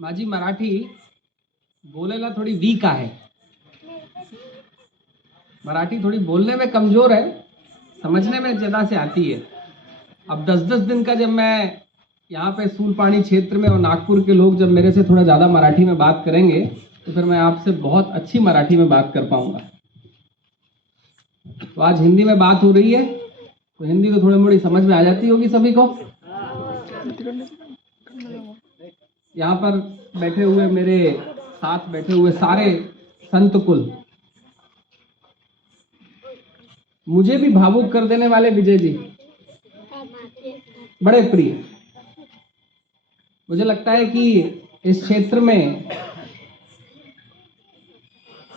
माझी मराठी बोलेला थोड़ी वीक आहे. मराठी थोड़ी बोलने में कमजोर है, समझने में ज़्यादा से आती है. अब 10-10 दिन का जब मैं यहाँ पे सूलपानी क्षेत्र में और नागपुर के लोग जब मेरे से थोड़ा ज़्यादा मराठी में बात करेंगे तो फिर मैं आपसे बहुत अच्छी मराठी में बात कर पाऊंगा. तो आज हिंदी में बात हो रही है तो हिंदी तो थोड़ी मोड़ी समझ में आ जाती होगी सभी को. यहाँ पर बैठे हुए मेरे साथ बैठे हुए सारे संत कुल मुझे भी भावुक कर देने वाले विजय जी बड़े प्रिय. मुझे लगता है कि इस क्षेत्र में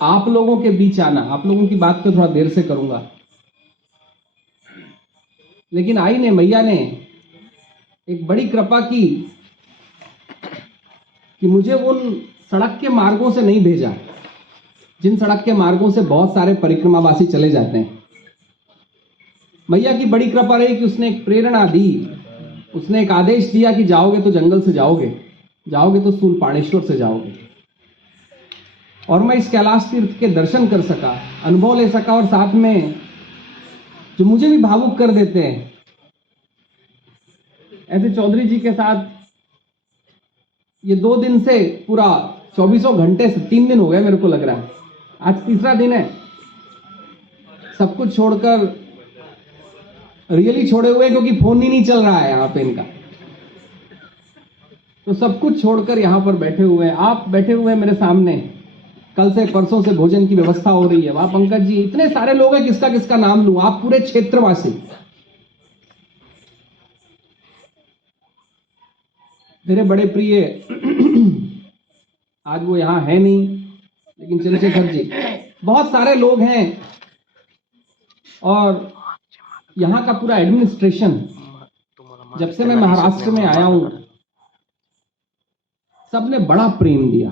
आप लोगों के बीच आना, आप लोगों की बात को थोड़ा देर से करूंगा, लेकिन आई ने मैया ने एक बड़ी कृपा की कि मुझे उन सड़क के मार्गों से नहीं भेजा जिन सड़क के मार्गों से बहुत सारे परिक्रमावासी चले जाते हैं. मैया की बड़ी कृपा रही कि उसने एक प्रेरणा दी, उसने एक आदेश दिया कि जाओगे तो जंगल से जाओगे, जाओगे तो सूलपाणेश्वर से जाओगे. और मैं इस कैलाश तीर्थ के दर्शन कर सका, अनुभव ले सका, और साथ में जो मुझे भी भावुक कर देते हैं ऐसे चौधरी जी के साथ ये 2 दिन से पूरा 24 घंटे से 3 दिन हो गए मेरे को लग रहा है, आज तीसरा दिन है. सब कुछ छोड़कर, रियली छोड़े हुए क्योंकि फोन ही नहीं चल रहा है यहाँ पे इनका, तो सब कुछ छोड़कर यहाँ पर बैठे हुए हैं. आप बैठे हुए हैं मेरे सामने, कल से परसों से भोजन की व्यवस्था हो रही है. वहां पंकज जी, इतने सारे लोग हैं, किसका किसका नाम लूं. आप पूरे क्षेत्रवासी, मेरे बड़े प्रिय, आज वो यहाँ है नहीं, लेकिन चंद्रशेखर जी, बहुत सारे लोग हैं, और यहाँ का पूरा एडमिनिस्ट्रेशन, जब से मैं महाराष्ट्र में आया हूं सबने बड़ा प्रेम दिया.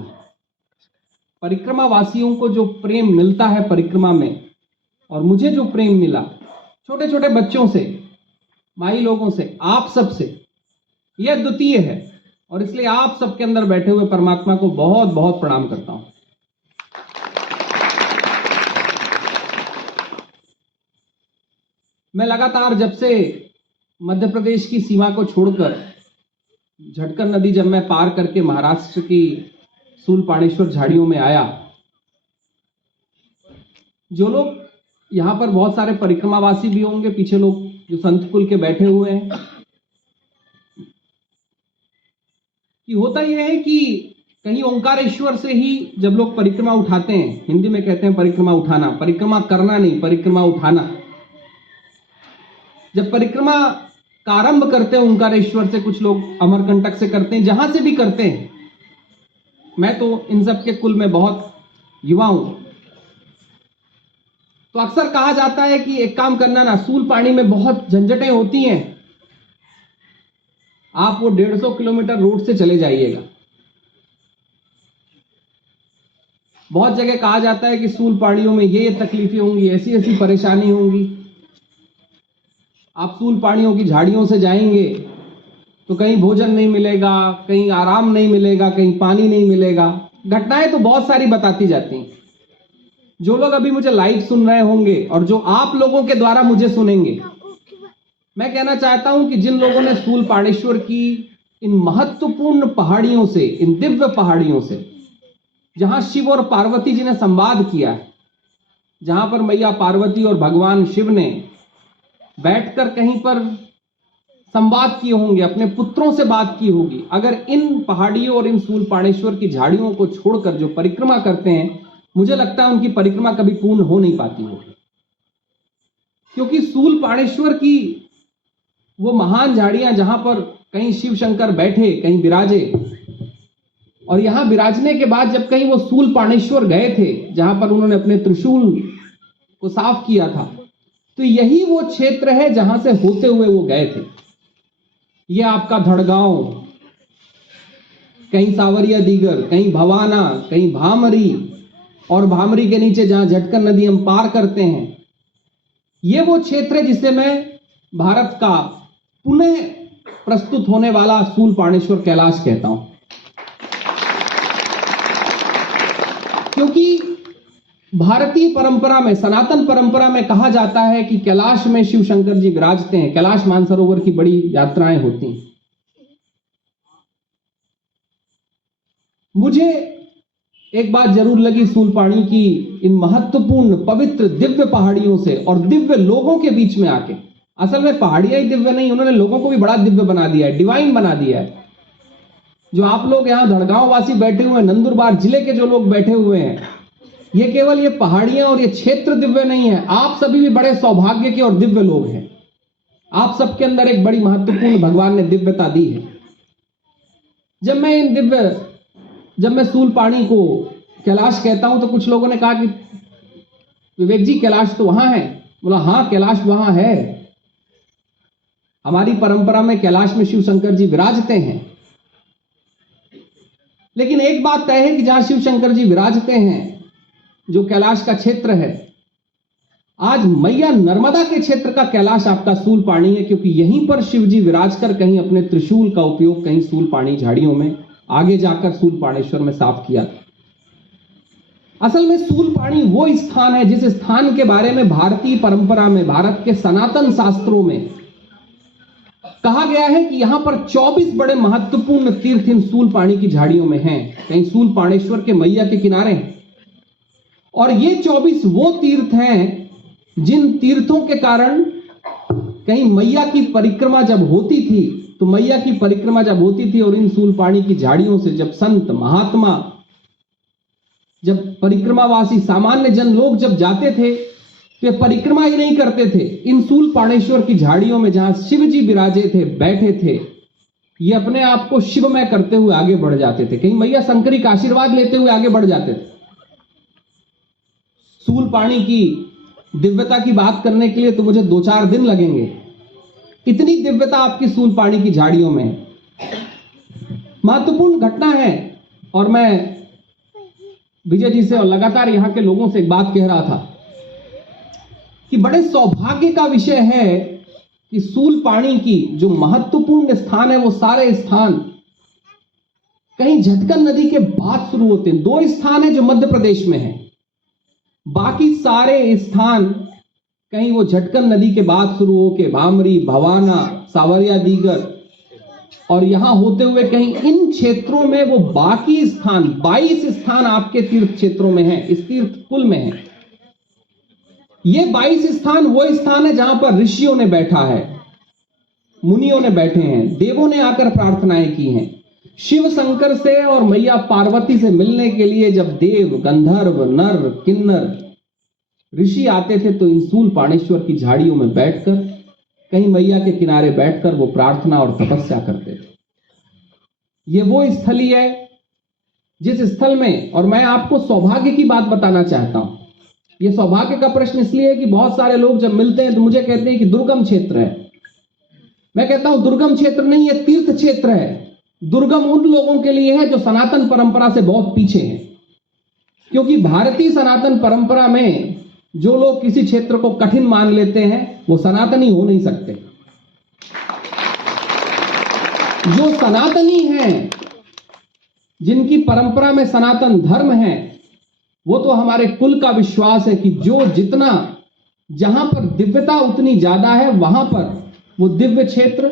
परिक्रमा वासियों को जो प्रेम मिलता है परिक्रमा में, और मुझे जो प्रेम मिला छोटे छोटे बच्चों से, माई लोगों से, आप सब से, यह अद्वितीय है. और इसलिए आप सबके अंदर बैठे हुए परमात्मा को बहुत बहुत प्रणाम करता हूं. मैं लगातार जब से मध्य प्रदेश की सीमा को छोड़कर झटकर नदी जब मैं पार करके महाराष्ट्र की सूलपाणेश्वर झाड़ियों में आया, जो लोग यहां पर बहुत सारे परिक्रमावासी भी होंगे, पीछे लोग जो संत कुल के बैठे हुए हैं, कि होता यह है कि कहीं ओंकारेश्वर से ही जब लोग परिक्रमा उठाते हैं, हिंदी में कहते हैं परिक्रमा उठाना, परिक्रमा करना नहीं, परिक्रमा उठाना. जब परिक्रमा का आरंभ करते हैं ओंकारेश्वर से, कुछ लोग अमरकंटक से करते हैं, जहां से भी करते हैं, मैं तो इन सब के कुल में बहुत युवा हूं, तो अक्सर कहा जाता है कि एक काम करना ना, सूलपानी में बहुत झंझटें होती हैं, आप वो 150 किलोमीटर रोड से चले जाइएगा. बहुत जगह कहा जाता है कि सूलपानियों में ये तकलीफें होंगी, ऐसी ऐसी परेशानी होंगी. आप सूलपानियों की झाड़ियों से जाएंगे तो कहीं भोजन नहीं मिलेगा, कहीं आराम नहीं मिलेगा, कहीं पानी नहीं मिलेगा. घटनाएं तो बहुत सारी बताती जाती हैं. जो लोग अभी मुझे लाइव सुन रहे होंगे और जो आप लोगों के द्वारा मुझे सुनेंगे, मैं कहना चाहता हूं कि जिन लोगों ने सूलपाणेश्वर की इन महत्वपूर्ण पहाड़ियों से, इन दिव्य पहाड़ियों से, जहां शिव और पार्वती जी ने संवाद किया है, जहां पर मैया पार्वती और भगवान शिव ने बैठकर कहीं पर संवाद किए होंगे, अपने पुत्रों से बात की होगी, अगर इन पहाड़ियों और इन सूलपाणेश्वर की झाड़ियों को छोड़कर जो परिक्रमा करते हैं, मुझे लगता है उनकी परिक्रमा कभी पूर्ण हो नहीं पाती होगी. क्योंकि सूलपाणेश्वर की वो महान झाड़ियां, जहां पर कहीं शिव शंकर बैठे, कहीं विराजे, और यहां विराजने के बाद जब कहीं वो सूलपाणेश्वर गए थे, जहां पर उन्होंने अपने त्रिशूल को साफ किया था, तो यही वो क्षेत्र है जहां से होते हुए वो गए थे. ये आपका धड़गांव, कहीं सावरिया दीगर, कहीं भवाना, कहीं भामरी, और भामरी के नीचे जहां झटकर नदी हम पार करते हैं, ये वो क्षेत्र है जिसे मैं भारत का पुनः प्रस्तुत होने वाला सूलपाणेश्वर कैलाश कहता हूं. भारतीय परंपरा में, सनातन परंपरा में कहा जाता है कि कैलाश में शिव शंकर जी विराजते हैं। कैलाश मानसरोवर की बड़ी यात्राएं होती हैं। मुझे एक बात जरूर लगी सूलपाणी की इन महत्वपूर्ण पवित्र दिव्य पहाड़ियों से और दिव्य लोगों के बीच में आके। असल में पहाड़ियां ही दिव्य नहीं, उन्होंने लोगों को भी बड़ा दिव्य बना दिया है, डिवाइन बना दिया है। जो आप लोग यहां धड़गांव वासी बैठे हुए हैं, नंदुरबार जिले के जो लोग बैठे हुए हैं, ये केवल ये पहाड़ियां और ये क्षेत्र दिव्य नहीं है, आप सभी भी बड़े सौभाग्य के और दिव्य लोग हैं। आप सबके अंदर एक बड़ी महत्वपूर्ण भगवान ने दिव्यता दी है। जब मैं सूलपाणी को कैलाश कहता हूं तो कुछ लोगों ने कहा कि विवेक जी कैलाश तो वहां है। बोला हाँ, कैलाश वहां है। हमारी परंपरा में कैलाश में शिव शंकर जी विराजते हैं। लेकिन एक बात तय है कि जहां शिव शंकर जी विराजते हैं, जो कैलाश का क्षेत्र है, आज मैया नर्मदा के क्षेत्र का कैलाश आपका सूलपाणी है, क्योंकि यहीं पर शिव जी विराज कर कहीं अपने त्रिशूल का उपयोग कहीं सूलपाणी झाड़ियों में आगे जाकर सूलपाणेश्वर में साफ किया था। असल में सूलपाणी वो स्थान है जिस स्थान के बारे में भारतीय परंपरा में, भारत के सनातन शास्त्रों में कहा गया है कि यहां पर 24 बड़े महत्वपूर्ण तीर्थ इन सूलपाणी की झाड़ियों में हैं। कहीं सूलपाणेश्वर के मैया के किनारे हैं। और ये 24 वो तीर्थ हैं जिन तीर्थों के कारण कहीं मैया की परिक्रमा जब होती थी, तो मैया की परिक्रमा जब होती थी और इन सूलपाणी की झाड़ियों से जब संत महात्मा, जब परिक्रमावासी सामान्य जन लोग जब जाते थे, तो ये परिक्रमा ही नहीं करते थे। इन सूलपाणेश्वर की झाड़ियों में जहां शिव जी विराजे थे, बैठे थे, ये अपने आप को शिवमय करते हुए आगे बढ़ जाते थे। कहीं मैया शंकरी का आशीर्वाद लेते हुए आगे बढ़ जाते थे। सूलपाणी की दिव्यता की बात करने के लिए तो मुझे 2-4 दिन लगेंगे। इतनी दिव्यता आपकी सूलपाणी की झाड़ियों में है। महत्वपूर्ण घटना है। और मैं विजय जी से और लगातार यहां के लोगों से एक बात कह रहा था कि बड़े सौभाग्य का विषय है कि सूलपाणी की जो महत्वपूर्ण स्थान है, वो सारे स्थान कहीं झटकन नदी के बाद शुरू होते हैं। 2 स्थान है जो मध्य प्रदेश में है, बाकी सारे स्थान कहीं वो झटकन नदी के बाद शुरू होके भामरी, भवाना, सावरिया दीगर और यहां होते हुए कहीं इन क्षेत्रों में वो बाकी स्थान 22 स्थान आपके तीर्थ क्षेत्रों में हैं, इस तीर्थ कुल में है। ये 22 स्थान वो स्थान है जहां पर ऋषियों ने बैठा है, मुनियों ने बैठे हैं, देवों ने आकर प्रार्थनाएं की हैं। शिव शंकर से और मैया पार्वती से मिलने के लिए जब देव, गंधर्व, नर, किन्नर, ऋषि आते थे तो इन सूलपाणेश्वर की झाड़ियों में बैठकर, कहीं मैया के किनारे बैठकर वो प्रार्थना और तपस्या करते थे। ये वो स्थली है जिस स्थल में, और मैं आपको सौभाग्य की बात बताना चाहता हूं। ये सौभाग्य का प्रश्न इसलिए है कि बहुत सारे लोग जब मिलते हैं तो मुझे कहते हैं कि दुर्गम क्षेत्र है। मैं कहता हूं दुर्गम क्षेत्र नहीं, ये तीर्थ क्षेत्र है। दुर्गम उन लोगों के लिए है जो सनातन परंपरा से बहुत पीछे हैं, क्योंकि भारतीय सनातन परंपरा में जो लोग किसी क्षेत्र को कठिन मान लेते हैं वो सनातनी हो नहीं सकते। जो सनातनी हैं, जिनकी परंपरा में सनातन धर्म है, वो तो हमारे कुल का विश्वास है कि जो जितना, जहां पर दिव्यता उतनी ज्यादा है, वहां पर वो दिव्य क्षेत्र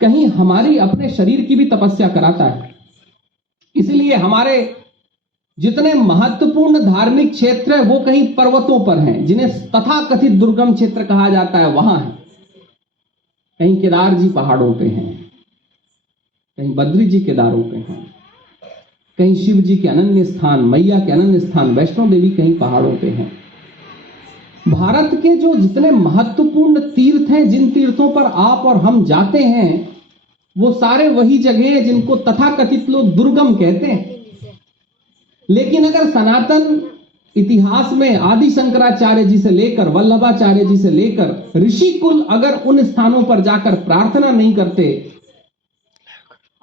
कहीं हमारी अपने शरीर की भी तपस्या कराता है। इसलिए हमारे जितने महत्वपूर्ण धार्मिक क्षेत्र है वो कहीं पर्वतों पर हैं, जिन्हें तथाकथित दुर्गम क्षेत्र कहा जाता है, वहां है। कहीं केदार जी पहाड़ों पे हैं, कहीं बद्री जी केदारों पे हैं, कहीं शिव जी के अनन्य स्थान, मैया के अनन्य स्थान, वैष्णो देवी कहीं पहाड़ों पे हैं। भारत के जो जितने महत्वपूर्ण तीर्थ हैं, जिन तीर्थों पर आप और हम जाते हैं, वो सारे वही जगह हैं जिनको तथाकथित लोग दुर्गम कहते हैं। लेकिन अगर सनातन इतिहास में आदि शंकराचार्य जी से लेकर वल्लभाचार्य जी से लेकर ऋषि कुल अगर उन स्थानों पर जाकर प्रार्थना नहीं करते,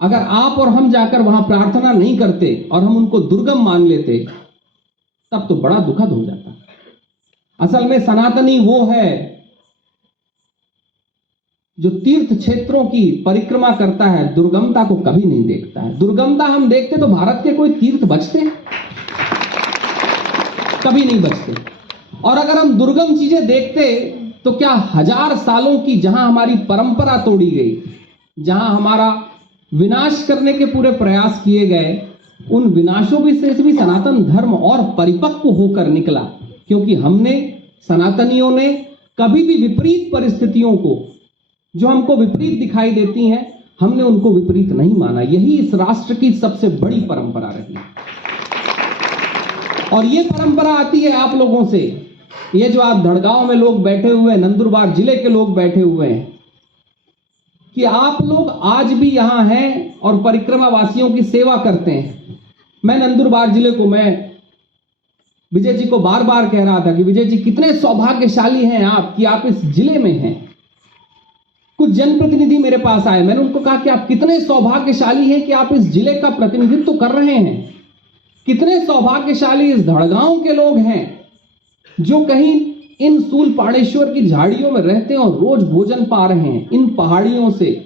अगर आप और हम जाकर वहां प्रार्थना नहीं करते और हम उनको दुर्गम मान लेते, तब तो बड़ा दुखद हो जाता। असल में सनातनी वो है जो तीर्थ क्षेत्रों की परिक्रमा करता है, दुर्गमता को कभी नहीं देखता है। दुर्गमता हम देखते तो भारत के कोई तीर्थ बचते हैं? कभी नहीं बचते। और अगर हम दुर्गम चीजें देखते तो क्या 1000 सालों की जहां हमारी परंपरा तोड़ी गई, जहां हमारा विनाश करने के पूरे प्रयास किए गए, उन विनाशों भी से भी सनातन धर्म और परिपक्व होकर निकला, क्योंकि हमने सनातनियों ने कभी भी विपरीत परिस्थितियों को, जो हमको विपरीत दिखाई देती हैं, हमने उनको विपरीत नहीं माना। यही इस राष्ट्र की सबसे बड़ी परंपरा रही। और ये परंपरा आती है आप लोगों से। ये जो आप धड़गांव में लोग बैठे हुए हैं, नंदुरबार जिले के लोग बैठे हुए हैं, कि आप लोग आज भी यहां हैं और परिक्रमा वासियों की सेवा करते हैं। मैं नंदुरबार जिले को, मैं विजय जी को बार बार कह रहा था कि विजय जी कितने सौभाग्यशाली हैं आप कि आप इस जिले में हैं। कुछ जनप्रतिनिधि मेरे पास आए, मैंने उनको कहा कि आप कितने सौभाग्यशाली हैं कि आप इस जिले का प्रतिनिधित्व कर रहे हैं। कितने सौभाग्यशाली इस धड़गांव के लोग हैं जो कहीं इन सूलपाणेश्वर की झाड़ियों में रहते हैं और रोज भोजन पा रहे हैं, इन पहाड़ियों से,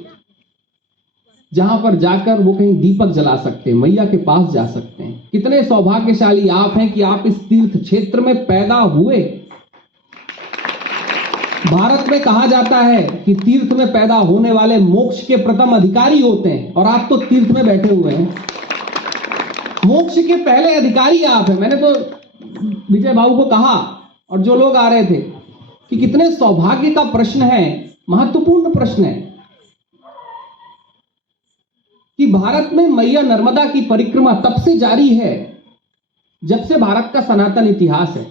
जहां पर जाकर वो कहीं दीपक जला सकते हैं, मैया के पास जा सकते हैं। कितने सौभाग्यशाली आप हैं कि आप इस तीर्थ क्षेत्र में पैदा हुए। भारत में कहा जाता है कि तीर्थ में पैदा होने वाले मोक्ष के प्रथम अधिकारी होते हैं, और आप तो तीर्थ में बैठे हुए हैं, मोक्ष के पहले अधिकारी आप हैं। मैंने तो विजय बाबू को कहा और जो लोग आ रहे थे कि कितने सौभाग्य का प्रश्न है, महत्वपूर्ण प्रश्न है कि भारत में मैया नर्मदा की परिक्रमा तब से जारी है जब से भारत का सनातन इतिहास है।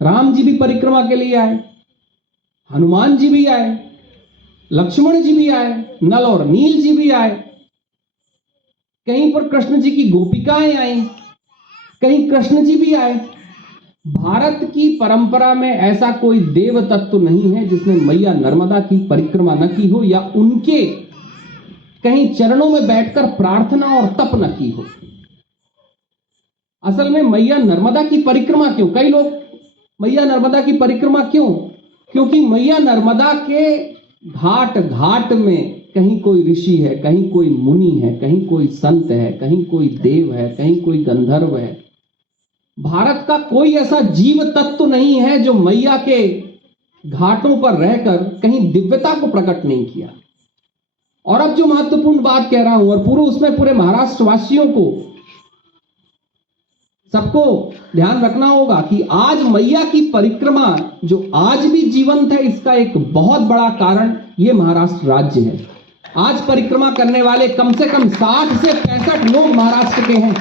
राम जी भी परिक्रमा के लिए आए, हनुमान जी भी आए, लक्ष्मण जी भी आए, नल और नील जी भी आए, कहीं पर कृष्ण जी की गोपिकाएं आई, कहीं कृष्ण जी भी आए। भारत की परंपरा में ऐसा कोई देव तत्व नहीं है जिसने मैया नर्मदा की परिक्रमा न की हो या उनके कहीं चरणों में बैठकर प्रार्थना और तप न की हो। असल में मैया नर्मदा की परिक्रमा क्यों? कई लोग मैया नर्मदा की परिक्रमा क्यों? क्योंकि मैया नर्मदा के घाट घाट में कहीं कोई ऋषि है, कहीं कोई मुनि है, कहीं कोई संत है, कहीं कोई देव है, कहीं कोई गंधर्व है। भारत का कोई ऐसा जीव तत्व नहीं है जो मैया के घाटों पर रहकर कहीं दिव्यता को प्रकट नहीं किया। और अब जो महत्वपूर्ण बात कह रहा हूं, और पूरे उसमें पूरे महाराष्ट्र वासियों को सबको ध्यान रखना होगा कि आज मैया की परिक्रमा जो आज भी जीवंत है, इसका एक बहुत बड़ा कारण ये महाराष्ट्र राज्य है। आज परिक्रमा करने वाले कम से कम 60 से 65 लोग महाराष्ट्र के हैं।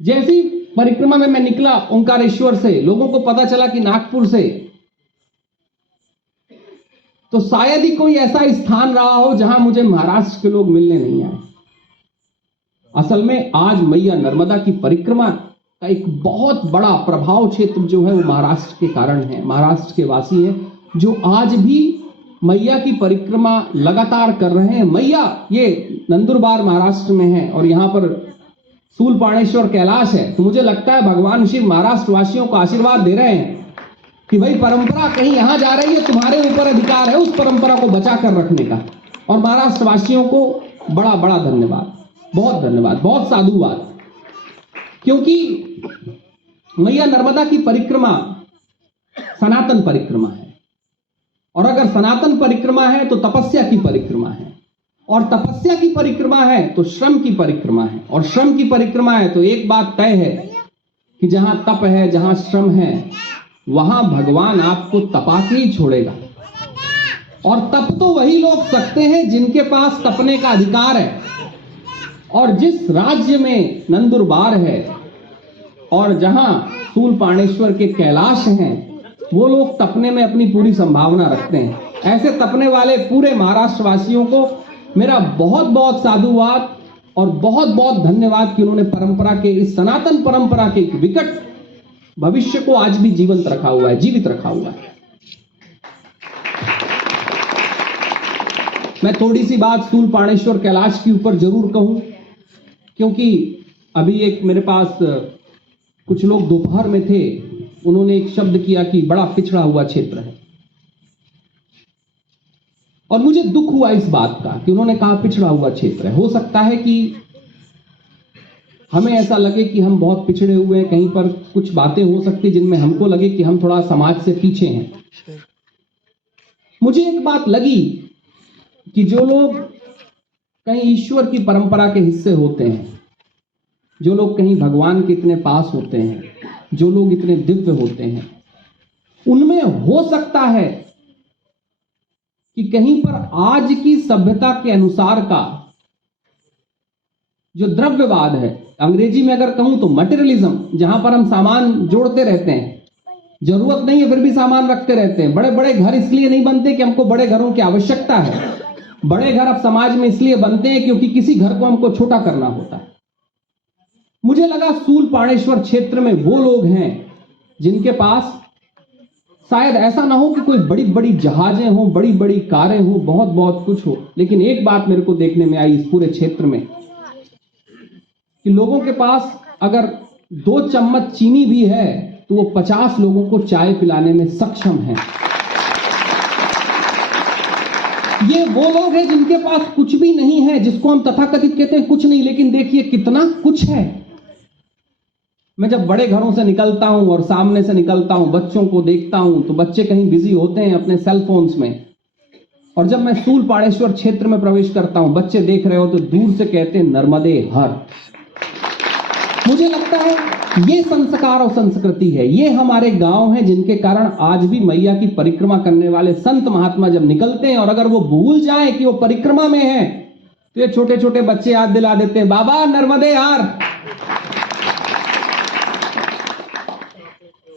जैसी परिक्रमा में मैं निकला ओंकारेश्वर से, लोगों को पता चला कि नागपुर से, तो शायद ही कोई ऐसा स्थान रहा हो जहां मुझे महाराष्ट्र के लोग मिलने नहीं आए। असल में आज मैया नर्मदा की परिक्रमा का एक बहुत बड़ा प्रभाव क्षेत्र जो है वो महाराष्ट्र के कारण है। महाराष्ट्र के वासी हैं जो आज भी मैया की परिक्रमा लगातार कर रहे हैं। मैया, ये नंदुरबार महाराष्ट्र में है और यहां पर सूलपाणेश्वर कैलाश है, तो मुझे लगता है भगवान शिव महाराष्ट्र वासियों को आशीर्वाद दे रहे हैं कि भाई परंपरा कहीं यहां जा रही है, तुम्हारे ऊपर अधिकार है उस परंपरा को बचा कर रखने का। और महाराष्ट्र वासियों को बड़ा बड़ा धन्यवाद, बहुत धन्यवाद, बहुत साधुवाद, क्योंकि मैया नर्मदा की परिक्रमा सनातन परिक्रमा है। और अगर सनातन परिक्रमा है तो तपस्या की परिक्रमा है, और तपस्या की परिक्रमा है तो श्रम की परिक्रमा है, और श्रम की परिक्रमा है तो एक बात तय है कि जहां तप है, जहां श्रम है, वहां भगवान आपको तपा के ही छोड़ेगा। और तप तो वही लोग सकते हैं जिनके पास तपने का अधिकार है। और जिस राज्य में नंदुरबार है और जहां सूलपाणेश्वर के कैलाश हैं, वो लोग तपने में अपनी पूरी संभावना रखते हैं। ऐसे तपने वाले पूरे महाराष्ट्र वासियों को मेरा बहुत बहुत साधुवाद और बहुत बहुत धन्यवाद कि उन्होंने परंपरा के, इस सनातन परंपरा के विकट भविष्य को आज भी जीवंत रखा हुआ है, जीवित रखा हुआ है। मैं थोड़ी सी बात सूलपाणेश्वर कैलाश के ऊपर जरूर कहूं, क्योंकि अभी एक मेरे पास कुछ लोग दोपहर में थे, उन्होंने एक शब्द किया कि बड़ा पिछड़ा हुआ क्षेत्र है, और मुझे दुख हुआ इस बात का कि उन्होंने कहा पिछड़ा हुआ क्षेत्र है। हो सकता है कि हमें ऐसा लगे कि हम बहुत पिछड़े हुए हैं, कहीं पर कुछ बातें हो सकती जिनमें हमको लगे कि हम थोड़ा समाज से पीछे हैं। मुझे एक बात लगी कि जो लोग कहीं ईश्वर की परंपरा के हिस्से होते हैं, जो लोग कहीं भगवान के इतने पास होते हैं, जो लोग इतने दिव्य होते हैं, उनमें हो सकता है कि कहीं पर आज की सभ्यता के अनुसार का जो द्रव्यवाद है, अंग्रेजी में अगर कहूं तो मटेरियलिज्म, जहां पर हम सामान जोड़ते रहते हैं, जरूरत नहीं है फिर भी सामान रखते रहते हैं। बड़े बड़े घर इसलिए नहीं बनते कि हमको बड़े घरों की आवश्यकता है, बड़े घर अब समाज में इसलिए बनते हैं क्योंकि किसी घर को हमको छोटा करना होता है। मुझे लगा सूलपाणेश्वर क्षेत्र में वो लोग हैं जिनके पास शायद ऐसा ना हो कि कोई बड़ी बड़ी जहाजें हो, बड़ी बड़ी कारें हो, बहुत बहुत कुछ हो, लेकिन एक बात मेरे को देखने में आई इस पूरे क्षेत्र में कि लोगों के पास अगर 2 चम्मच चीनी भी है तो वो 50 लोगों को चाय पिलाने में सक्षम है। ये वो लोग हैं जिनके पास कुछ भी नहीं है, जिसको हम तथाकथित कहते हैं कुछ नहीं, लेकिन देखिए कितना कुछ है। मैं जब बड़े घरों से निकलता हूं और सामने से निकलता हूं, बच्चों को देखता हूं तो बच्चे कहीं बिजी होते हैं अपने सेल फोन्स में, और जब मैं सूलपाणेश्वर क्षेत्र में प्रवेश करता हूं, बच्चे देख रहे हो तो दूर से कहते हैं नर्मदे हर। मुझे लगता है ये संस्कार और संस्कृति है, ये हमारे गांव हैं जिनके कारण आज भी मैया की परिक्रमा करने वाले संत महात्मा जब निकलते हैं और अगर वो भूल जाएं कि वो परिक्रमा में हैं तो ये छोटे छोटे बच्चे याद दिला देते हैं, बाबा नर्मदे हर।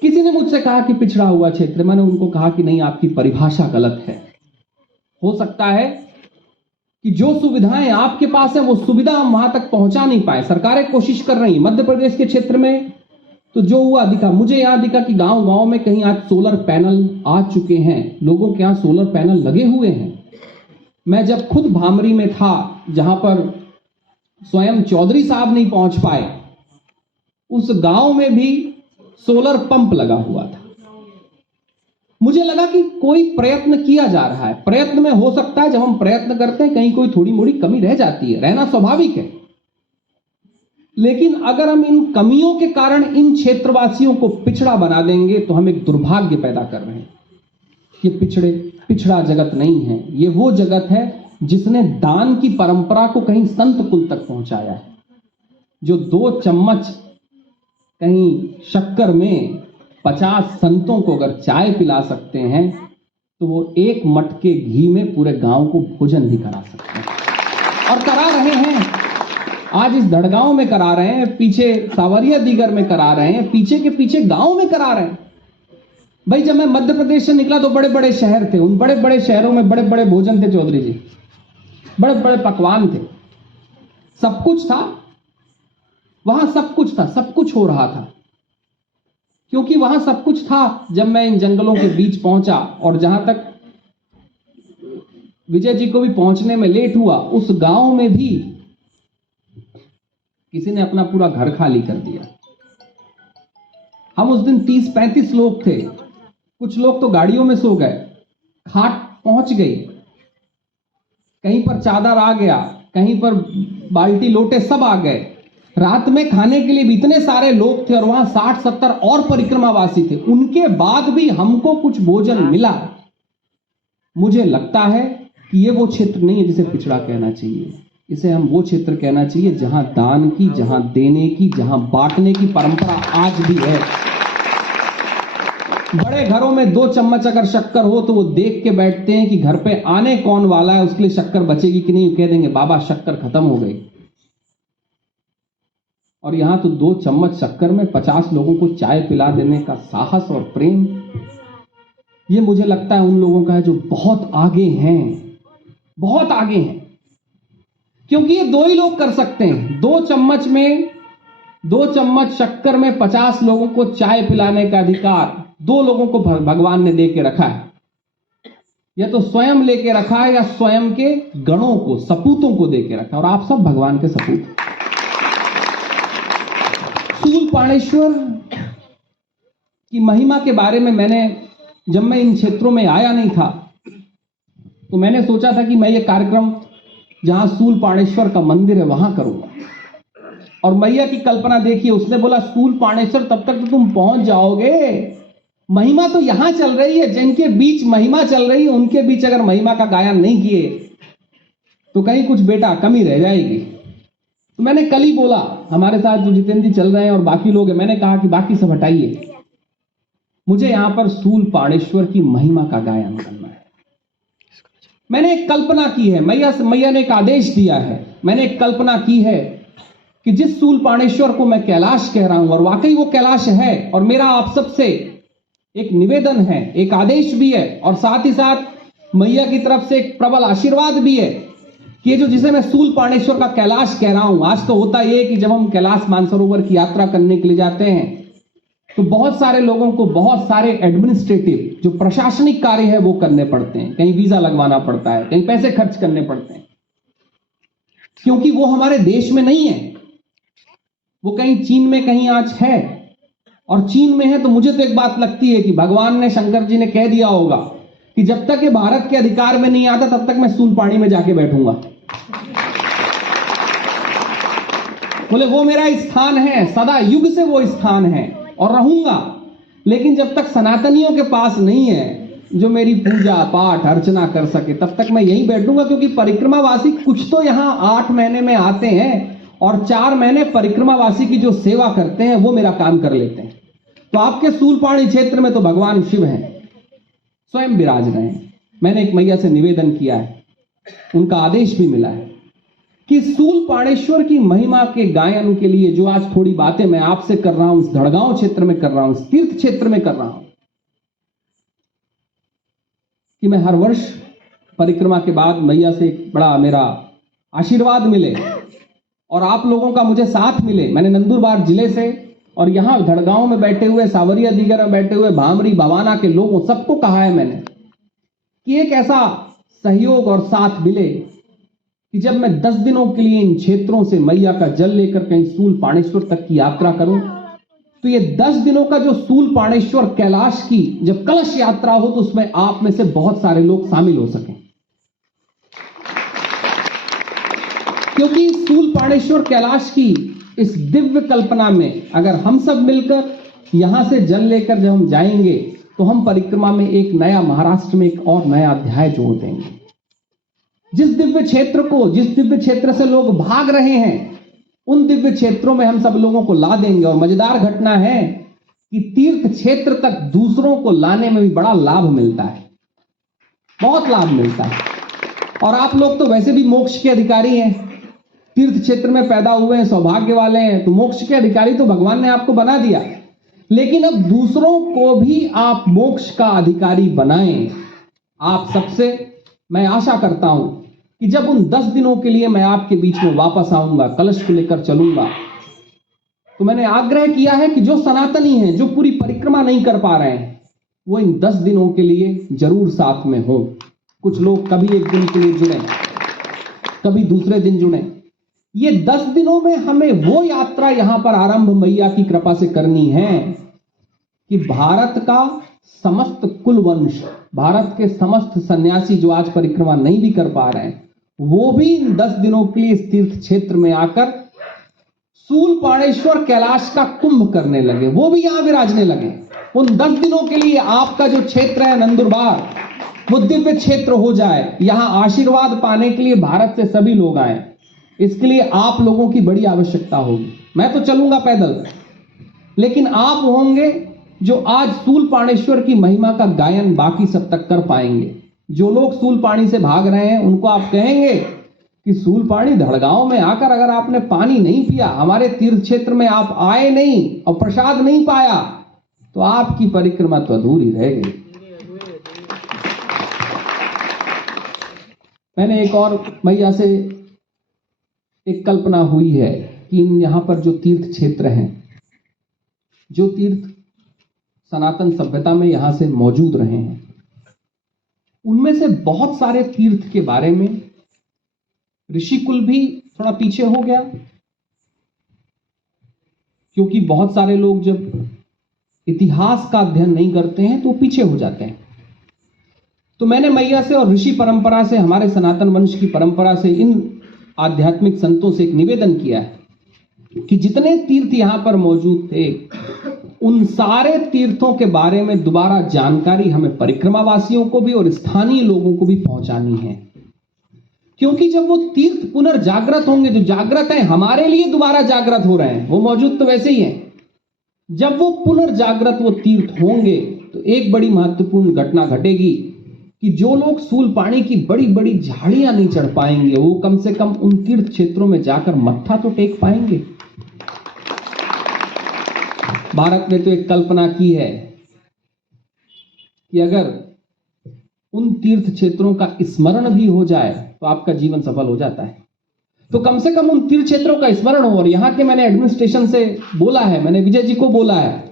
किसी ने मुझसे कहा कि पिछड़ा हुआ क्षेत्र, मैंने उनको कहा कि नहीं, आपकी परिभाषा गलत है। हो सकता है कि जो सुविधाएं आपके पास है वो सुविधा हम वहां तक पहुंचा नहीं पाए। सरकारें कोशिश कर रही हैं। मध्य प्रदेश के क्षेत्र में तो जो हुआ दिखा, मुझे यहां दिखा कि गांव गांव में कहीं आज सोलर पैनल आ चुके हैं, लोगों के यहां सोलर पैनल लगे हुए हैं। मैं जब खुद भामरी में था, जहां पर स्वयं चौधरी साहब नहीं पहुंच पाए, उस गांव में भी सोलर पंप लगा हुआ था। मुझे लगा कि कोई प्रयत्न किया जा रहा है। प्रयत्न में हो सकता है जब हम प्रयत्न करते हैं कहीं कोई थोड़ी मोड़ी कमी रह जाती है, रहना स्वाभाविक है, लेकिन अगर हम इन कमियों के कारण इन क्षेत्रवासियों को पिछड़ा बना देंगे तो हम एक दुर्भाग्य पैदा कर रहे हैं। ये पिछड़ा जगत नहीं है, ये वो जगत है जिसने दान की परंपरा को कहीं संत कुल तक पहुंचाया है। जो 2 चम्मच कहीं शक्कर में 50 संतों को अगर चाय पिला सकते हैं तो वो 1 मटके घी में पूरे गांव को भोजन भी करा सकते हैं, और करा रहे हैं। आज इस धड़गांव में करा रहे हैं, पीछे सावरिया दीगर में करा रहे हैं, पीछे के पीछे गांव में करा रहे हैं। भाई जब मैं मध्य प्रदेश से निकला तो बड़े बड़े शहर थे, उन बड़े बड़े शहरों में बड़े बड़े भोजन थे चौधरी जी, बड़े बड़े पकवान थे, सब कुछ था वहां, सब कुछ था, सब कुछ हो रहा था। क्योंकि वहां सब कुछ था। जब मैं इन जंगलों के बीच पहुंचा और जहां तक विजय जी को भी पहुंचने में लेट हुआ, उस गांव में भी किसी ने अपना पूरा घर खाली कर दिया। हम उस दिन 30-35 लोग थे, कुछ लोग तो गाड़ियों में सो गए, खाट पहुंच गई, कहीं पर चादर आ गया, कहीं पर बाल्टी लोटे सब आ गए। रात में खाने के लिए भी इतने सारे लोग थे और वहां 60-70 और परिक्रमावासी थे, उनके बाद भी हमको कुछ भोजन मिला। मुझे लगता है कि ये वो क्षेत्र नहीं है जिसे पिछड़ा कहना चाहिए, इसे हम वो क्षेत्र कहना चाहिए जहां दान की, जहां देने की, जहां बांटने की परंपरा आज भी है। बड़े घरों में 2 चम्मच अगर शक्कर हो तो वो देख के बैठते हैं कि घर पे आने कौन वाला है, उसके लिए शक्कर बचेगी कि नहीं, कह देंगे बाबा शक्कर खत्म हो गई। और यहां तो 2 चम्मच शक्कर में 50 लोगों को चाय पिला देने का साहस और प्रेम, ये मुझे लगता है उन लोगों का है जो बहुत आगे हैं, बहुत आगे हैं। क्योंकि ये 2 ही लोग कर सकते हैं। 2 चम्मच शक्कर में 50 लोगों को चाय पिलाने का अधिकार 2 लोगों को भगवान ने दे के रखा है। या तो स्वयं लेके रखा है या स्वयं के गणों को, सपूतों को दे के रखा है, और आप सब भगवान के सपूत। सूलपाणेश्वर की महिमा के बारे में जब मैं इन क्षेत्रों में आया नहीं था तो मैंने सोचा था कि मैं ये कार्यक्रम जहां सूलपाणेश्वर का मंदिर है वहां करूंगा। और मैया की कल्पना देखिए, उसने बोला सूल पाणेश्वर तब तक तो तुम पहुंच जाओगे, महिमा तो यहां चल रही है, जिनके बीच महिमा चल रही है उनके बीच अगर महिमा का गायन नहीं किए तो कहीं कुछ बेटा कमी रह जाएगी। तो मैंने कल ही बोला, हमारे साथ जो जितेंद्र जी चल रहे हैं और बाकी लोग हैं, मैंने कहा कि बाकी सब हटाइए, मुझे यहां पर सूल पाणेश्वर की महिमा का गायन करना है। मैंने एक कल्पना की है, मैया ने एक आदेश दिया है, मैंने एक कल्पना की है कि जिस सूल पाणेश्वर को मैं कैलाश कह रहा हूं, और वाकई वो कैलाश है, और मेरा आप सबसे एक निवेदन है, एक आदेश भी है, और साथ ही साथ मैया की तरफ से एक प्रबल आशीर्वाद भी है कि ये जो जिसे मैं सूल पाणेश्वर का कैलाश कह रहा हूं, आज तो होता यह कि जब हम कैलाश मानसरोवर की यात्रा करने के लिए जाते हैं तो बहुत सारे लोगों को बहुत सारे एडमिनिस्ट्रेटिव जो प्रशासनिक कार्य है वो करने पड़ते हैं, कहीं वीजा लगवाना पड़ता है, कहीं पैसे खर्च करने पड़ते हैं, क्योंकि वो हमारे देश में नहीं है, वो कहीं चीन में कहीं आज है, और चीन में है तो मुझे तो एक बात लगती है कि भगवान ने, शंकर जी ने कह दिया होगा कि जब तक ये भारत के अधिकार में नहीं आता तब तक मैं सूल पानी में जाके बैठूंगा। बोले वो मेरा स्थान है, सदा युग से वो स्थान है और रहूंगा, लेकिन जब तक सनातनियों के पास नहीं है जो मेरी पूजा पाठ अर्चना कर सके तब तक मैं यहीं बैठूंगा, क्योंकि परिक्रमावासी कुछ तो यहां 8 महीने में आते हैं और 4 महीने परिक्रमावासी की जो सेवा करते हैं वो मेरा काम कर लेते हैं। तो आपके सूलपाणी क्षेत्र में तो भगवान शिव हैं, स्वयं विराज रहे हैं। मैंने एक मैया से निवेदन किया है, उनका आदेश भी मिला है कि सूल पाणेश्वर की महिमा के गायन के लिए जो आज थोड़ी बातें मैं आपसे कर रहा हूं, इस धड़गांव क्षेत्र में कर रहा हूं, इस तीर्थ क्षेत्र में कर रहा हूं, कि मैं हर वर्ष परिक्रमा के बाद मैया से एक बड़ा मेरा आशीर्वाद मिले और आप लोगों का मुझे साथ मिले। मैंने नंदुरबार जिले से और यहां धड़गांव में बैठे हुए, सावरिया दीगर में बैठे हुए, भामरी भवाना के लोगों सबको कहा है मैंने कि एक ऐसा सहयोग और साथ मिले कि जब मैं 10 दिनों के लिए इन क्षेत्रों से मैया का जल लेकर कहीं सूल पाणेश्वर तक की यात्रा करूं, तो ये 10 दिनों का जो सूल पाणेश्वर कैलाश की जब कलश यात्रा हो तो उसमें आप में से बहुत सारे लोग शामिल हो सकें, क्योंकि सूल पाणेश्वर कैलाश की इस दिव्य कल्पना में अगर हम सब मिलकर यहां से जल लेकर जब हम जाएंगे तो हम परिक्रमा में एक नया, महाराष्ट्र में एक और नया अध्याय जोड़ देंगे। जिस दिव्य क्षेत्र से लोग भाग रहे हैं उन दिव्य क्षेत्रों में हम सब लोगों को ला देंगे। और मजेदार घटना है कि तीर्थ क्षेत्र तक दूसरों को लाने में भी बड़ा लाभ मिलता है, बहुत लाभ मिलता है। और आप लोग तो वैसे भी मोक्ष के अधिकारी हैं, तीर्थ क्षेत्र में पैदा हुए हैं, सौभाग्य वाले हैं, तो मोक्ष के अधिकारी तो भगवान ने आपको बना दिया, लेकिन अब दूसरों को भी आप मोक्ष का अधिकारी बनाएं। आप सबसे मैं आशा करता हूं कि जब उन 10 दिनों के लिए मैं आपके बीच में वापस आऊंगा, कलश को लेकर चलूंगा, तो मैंने आग्रह किया है कि जो सनातनी हैं, जो पूरी परिक्रमा नहीं कर पा रहे हैं, वो इन 10 दिनों के लिए जरूर साथ में हो। कुछ लोग कभी एक दिन के लिए जुड़े, कभी दूसरे दिन जुड़े। ये 10 दिनों में हमें वो यात्रा यहां पर आरंभ मैया की कृपा से करनी है कि भारत का समस्त कुलवंश, भारत के समस्त सन्यासी जो आज परिक्रमा नहीं भी कर पा रहे हैं, वो भी इन 10 दिनों के लिए इस तीर्थ क्षेत्र में आकर सूल पाणेश्वर कैलाश का कुंभ करने लगे, वो भी यहां विराजने लगे। उन 10 दिनों के लिए आपका जो क्षेत्र है नंदुरबार, वो दिव्य क्षेत्र हो जाए। यहां आशीर्वाद पाने के लिए भारत से सभी लोग आए, इसके लिए आप लोगों की बड़ी आवश्यकता होगी। मैं तो चलूंगा पैदल, लेकिन आप होंगे जो आज सूल पाणेश्वर की महिमा का गायन बाकी सब तक कर पाएंगे। जो लोग सूल पानी से भाग रहे हैं उनको आप कहेंगे कि सूल पानी धड़गांव में आकर अगर आपने पानी नहीं पिया, हमारे तीर्थ क्षेत्र में आप आए नहीं और प्रसाद नहीं पाया, तो आपकी परिक्रमा तो अधूरी रह गई। मैंने एक और मैया से एक कल्पना हुई है कि यहां पर जो तीर्थ क्षेत्र हैं, जो तीर्थ सनातन सभ्यता में यहां से मौजूद रहे हैं, उनमें से बहुत सारे तीर्थ के बारे में ऋषिकुल भी थोड़ा पीछे हो गया, क्योंकि बहुत सारे लोग जब इतिहास का अध्ययन नहीं करते हैं तो पीछे हो जाते हैं। तो मैंने मैया से और ऋषि परंपरा से, हमारे सनातन वंश की परंपरा से, इन आध्यात्मिक संतों से एक निवेदन किया है कि जितने तीर्थ यहां पर मौजूद थे उन सारे तीर्थों के बारे में दोबारा जानकारी हमें परिक्रमावासियों को भी और स्थानीय लोगों को भी पहुंचानी है, क्योंकि जब वो तीर्थ पुनर्जागृत होंगे, जो जागृत है हमारे लिए दोबारा जागृत हो रहे हैं, वो मौजूद तो वैसे ही हैं, जब वो पुनर्जागृत वो तीर्थ होंगे तो एक बड़ी महत्वपूर्ण घटना घटेगी कि जो लोग सूलपाणी की बड़ी बड़ी झाड़ियां नहीं चढ़ पाएंगे वो कम से कम उन तीर्थ क्षेत्रों में जाकर मत्था तो टेक पाएंगे। भारत ने तो एक कल्पना की है कि अगर उन तीर्थ क्षेत्रों का स्मरण भी हो जाए तो आपका जीवन सफल हो जाता है। तो कम से कम उन तीर्थ क्षेत्रों का स्मरण हो। और यहां के मैंने एडमिनिस्ट्रेशन से बोला है, मैंने विजय जी को बोला है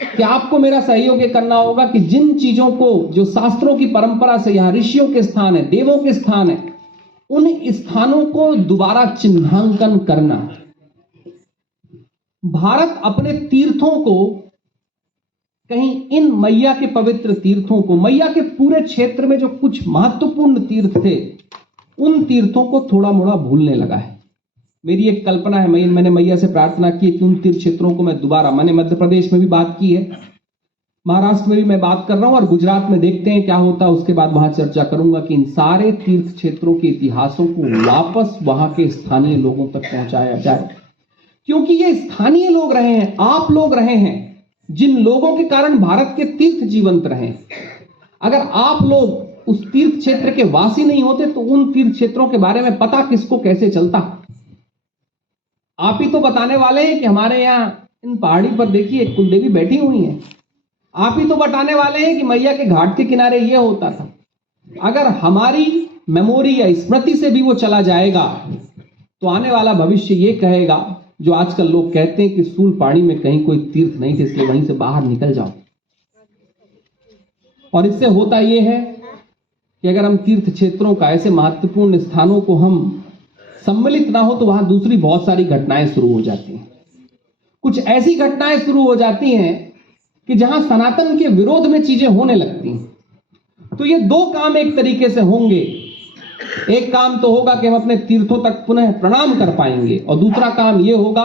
कि आपको मेरा सहयोग ये करना होगा कि जिन चीजों को, जो शास्त्रों की परंपरा से यहां ऋषियों के स्थान है, देवों के स्थान है, उन स्थानों को दोबारा चिन्हांकन करना। भारत अपने तीर्थों को कहीं इन मैया के पवित्र तीर्थों को, मैया के पूरे क्षेत्र में जो कुछ महत्वपूर्ण तीर्थ थे उन तीर्थों को थोड़ा मोड़ा भूलने लगा है। मेरी एक कल्पना है, मैंने मैया से प्रार्थना की कि उन तीर्थ क्षेत्रों को मैं दोबारा, मैंने मध्य प्रदेश में भी बात की है, महाराष्ट्र में भी मैं बात कर रहा हूं और गुजरात में देखते हैं क्या होता है, उसके बाद वहां चर्चा करूंगा कि इन सारे तीर्थ क्षेत्रों के इतिहासों को वापस वहां के स्थानीय लोगों तक पहुंचाया जाए, क्योंकि ये स्थानीय लोग रहे हैं, आप लोग रहे हैं, जिन लोगों के कारण भारत के तीर्थ जीवंत रहे। अगर आप लोग उस तीर्थ क्षेत्र के वासी नहीं होते तो उन तीर्थ क्षेत्रों के बारे में पता किसको कैसे चलता। आप ही तो बताने वाले हैं कि हमारे यहां इन पहाड़ी पर देखिए कुलदेवी बैठी हुई हैं। आप ही तो बताने वाले हैं कि मैया के घाट के किनारे ये होता था। अगर हमारी मेमोरी या स्मृति से भी वो चला जाएगा तो आने वाला भविष्य ये कहेगा, जो आजकल लोग कहते हैं कि सूलपाणी में कहीं कोई तीर्थ नहीं थे इसलिए वहीं से बाहर निकल जाओ। और इससे होता यह है कि अगर हम तीर्थ क्षेत्रों का, ऐसे महत्वपूर्ण स्थानों को हम सम्मिलित ना हो तो वहां दूसरी बहुत सारी घटनाएं शुरू हो जाती हैं। कुछ ऐसी घटनाएं शुरू हो जाती हैं कि जहां सनातन के विरोध में चीजें होने लगती हैं। तो ये दो काम एक तरीके से होंगे। एक काम तो होगा कि हम अपने तीर्थों तक पुनः प्रणाम कर पाएंगे, और दूसरा काम यह होगा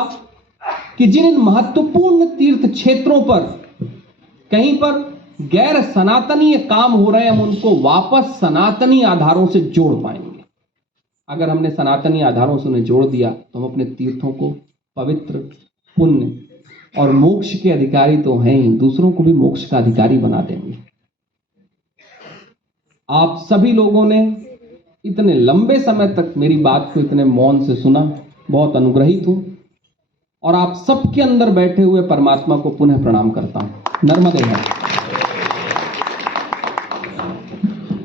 कि जिन इन महत्वपूर्ण तीर्थ क्षेत्रों पर कहीं पर गैर सनातनीय काम हो रहे हैं हम उनको वापस सनातनी आधारों से जोड़ पाएंगे। अगर हमने सनातनी आधारों से उन्हें जोड़ दिया तो हम अपने तीर्थों को पवित्र, पुण्य और मोक्ष के अधिकारी तो हैं ही, दूसरों को भी मोक्ष का अधिकारी बना देंगे। आप सभी लोगों ने इतने लंबे समय तक मेरी बात को इतने मौन से सुना, बहुत अनुग्रहित हूं और आप सबके अंदर बैठे हुए परमात्मा को पुनः प्रणाम करता हूं। नर्मदे हर।